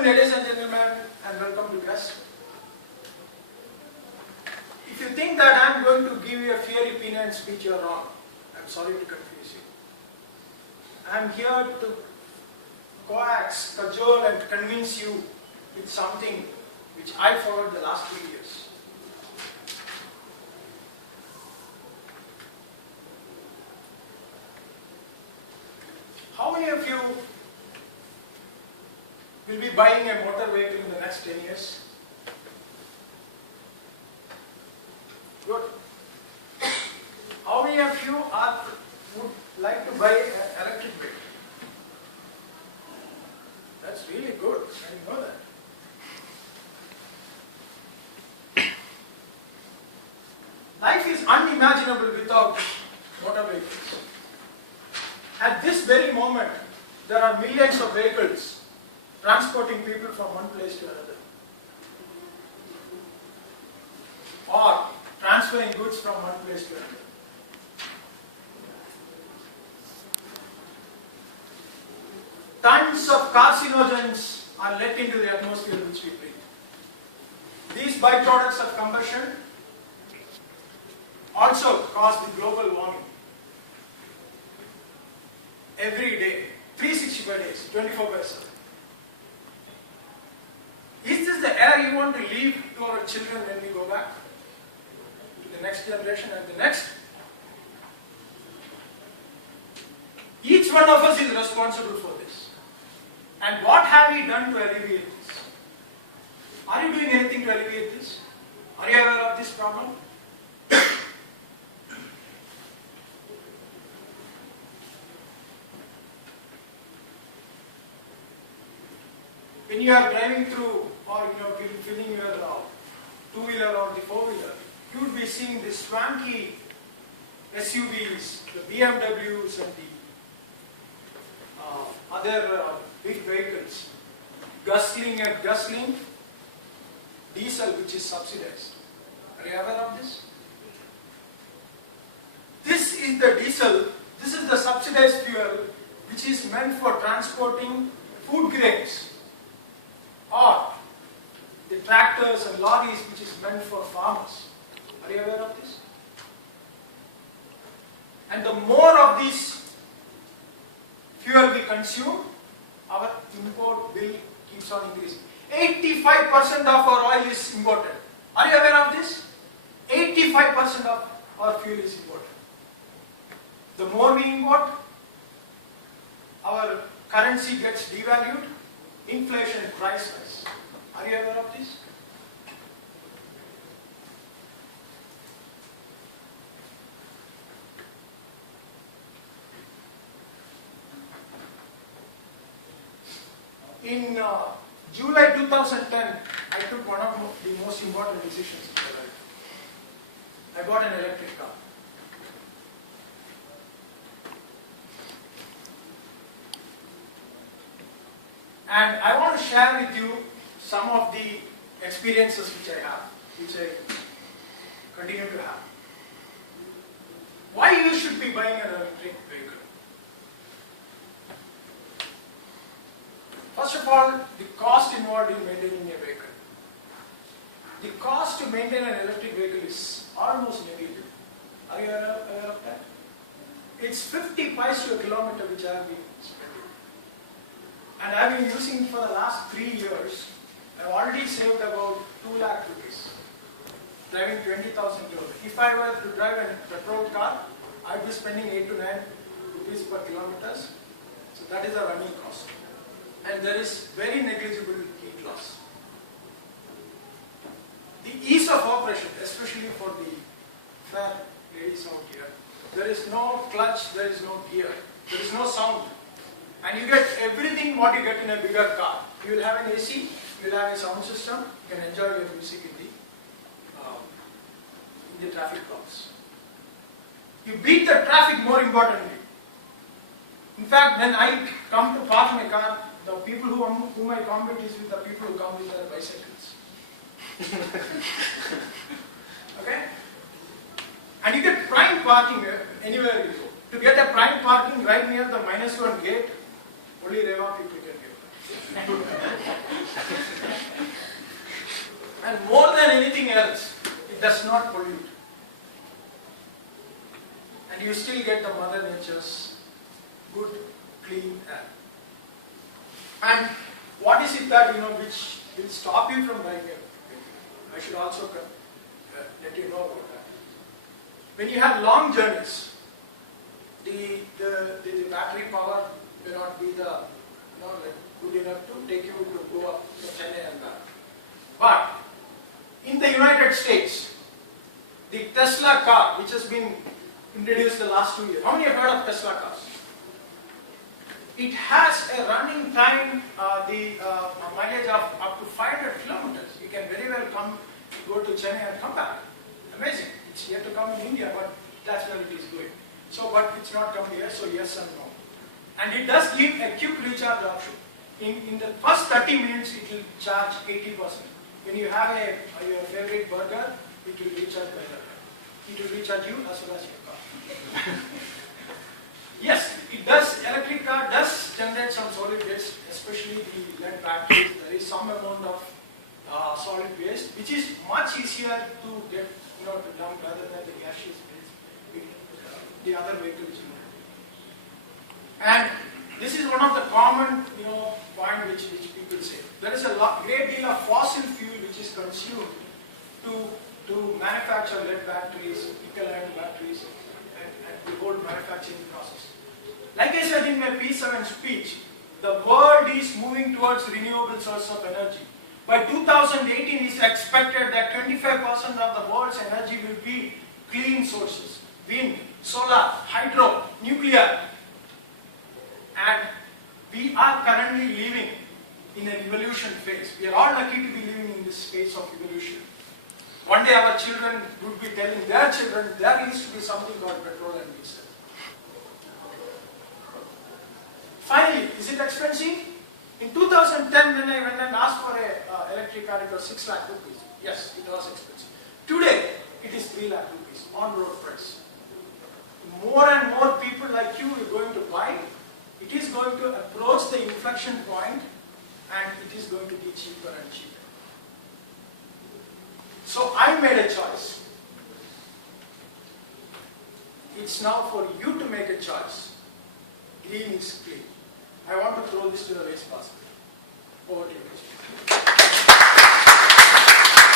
afternoon, ladies and gentlemen, and welcome to guests. If you think that I am going to give you a fairy opinion speech, you are wrong. I am sorry to confuse you. I am here to coax, cajole and convince you with something which I followed the last 2 years. How many of you will be buying a motor vehicle in the next 10 years? Good. How many of you would like to buy an electric vehicle? That's really good. I didn't know that. Life is unimaginable without motor vehicles. At this very moment, there are millions of vehicles transporting people from one place to another, or transferring goods from one place to another. Tons of carcinogens are let into the atmosphere which we breathe. These byproducts of combustion also cause the global warming. Every day, 365 days, 24/7. Is this the air you want to leave to our children when we go back? To the next generation and the next? Each one of us is responsible for this. And what have we done to alleviate this? Are you doing anything to alleviate this? Are you aware of this problem? When you are driving through or filling your two-wheeler or the four-wheeler, you would be seeing the swanky SUVs, the BMWs and the other big vehicles guzzling diesel which is subsidized. Are you aware of this? This is the diesel, this is the subsidized fuel which is meant for transporting food grains, or the tractors and lorries which is meant for farmers. Are you aware of this? And the more of this fuel we consume, our import bill keeps on increasing. 85% of our oil is imported. Are you aware of this? 85% of our fuel is imported. The more we import, our currency gets devalued, inflation, price rise. Are you aware of this? In July 2010, I took one of the most important decisions in my life. I bought an electric car. And I want to share with you some of the experiences which I have, which I continue to have. Why you should be buying an electric vehicle? First of all, the cost involved in maintaining a vehicle. The cost to maintain an electric vehicle is almost negligible. Are you aware of that? It's 50 paise to a kilometer which I have been spending. And I have been using it for the last 3 years. I have already saved about 2 lakh rupees, driving 20,000 kilometers. If I were to drive a petrol car, I would be spending 8 to 9 rupees per kilometers. So that is the running cost. And there is very negligible heat loss. The ease of operation, especially for the fair ladies out here, there is no clutch, there is no gear, there is no sound. And you get everything what you get in a bigger car. You will have an AC, you will have a sound system, you can enjoy your music in the traffic cops. You beat the traffic more importantly. In fact, when I come to park my car, the people whom I compete is with the people who come with their bicycles. Okay? And you get prime parking anywhere you go. To get a prime parking right near the -1 gate, only Reva people can get that. And more than anything else, it does not pollute. And you still get the Mother Nature's good, clean air. And what is it that, which will stop you from buying a vehicle? I should also let you know about that. When you have long journeys, the battery power may not be good enough to take you to go up to Chennai and back. But in the United States, the Tesla car, which has been introduced the last 2 years, how many have heard of Tesla cars? It has a running time, a mileage of up to 500 kilometers. You can very well go to Chennai and come back. Amazing. It's yet to come in India, but that's where it is going. So, but it's not come here, so yes and no. And it does give a quick recharge option. In the first 30 minutes, it will charge 80%. When you have your favorite burger, it will recharge by that. It will recharge you as well as your car. Yes, it does. Electric car does generate some solid waste, especially the lead batteries. There is some amount of solid waste, which is much easier to get, to dump rather than the gaseous waste, the other vehicles. And this is one of the common, point which people say. There is a great deal of fossil fuel which is consumed to manufacture lead batteries, nickel-ion batteries, and the whole manufacturing process. Like I said in my P7 speech, the world is moving towards renewable sources of energy. By 2018, it's expected that 25% of the world's energy will be clean sources: wind, solar, hydro, nuclear. And we are currently living in an evolution phase. We are all lucky to be living in this phase of evolution. One day our children would be telling their children there used to be something called petrol and diesel. Finally, is it expensive? In 2010, when I went and asked for an electric car, it was 6 lakh rupees. Yes, it was expensive. Today, it is 3 lakh rupees on road price. More and more people like you are going to buy. It is going to approach the inflection point, and it is going to be cheaper and cheaper. So I made a choice. It's now for you to make a choice. Green is clean. I want to throw this to the waste basket. Over to you, Krishnan.